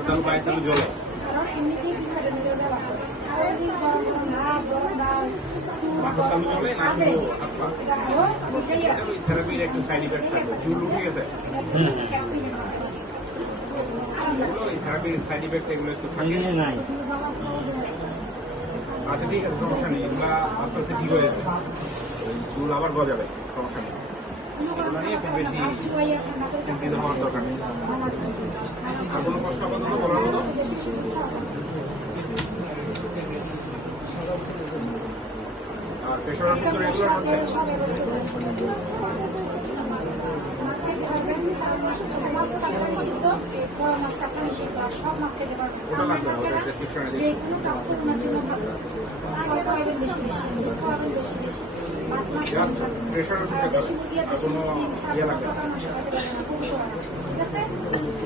মাছের তালু পায়ের তালু জলে মাথার তালু জলে না শুধু হাত পা থেরাপির একটু সাইড ইফেক্ট থাকবে চুল উঠে গেছে এই থেরাপির সাইড ইফেক্ট এগুলো একটু থাকে নাই। আচ্ছা ঠিক আছে সমস্যা নেই এগুলা আস্তে আস্তে ঠিক হয়ে যাবে ওই চুল আবার গজাবে সমস্যা নেই এগুলো নিয়ে খুব বেশি চিন্তিত হওয়ার দরকার নেই আর কোনো কষ্ট আপাতত বলার মতো আর প্রেশার ওষুধ রেগুলার হচ্ছে ওটা লাগবে না ওটা প্রেসক্রিপশনে দিচ্ছি জাস্ট প্রেশার ওষুধটা কোনো ইয়ে লাগবে না